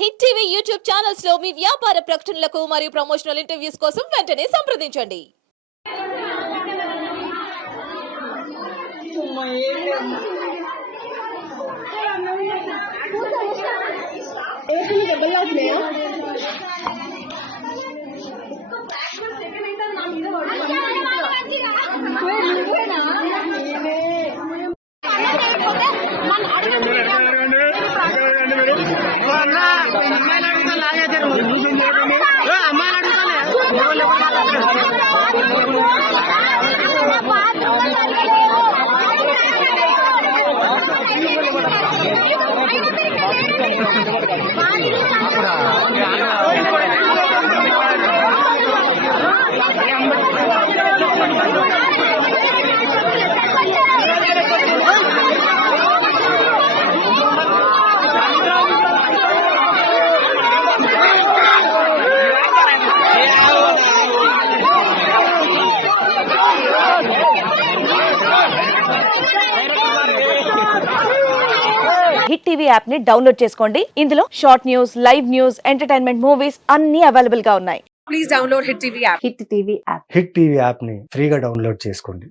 Hit TV YouTube channels లో మీ వ్యాపార ప్రకటనలకు మరియు ప్రమోషనల్ ఇంటర్వ్యూస్ కోసం వెంటనే సంప్రదించండి. హిట్ టీవీ యాప్ ని డౌన్లోడ్ చేసుకోండి. ఇందులో short news, live news, entertainment movies అన్ని అవైలబుల్ గా ఉన్నాయి. Please download Hit TV app. Hit TV app. Hit TV యాప్ని ఫ్రీగా డౌన్లోడ్ చేసుకోండి.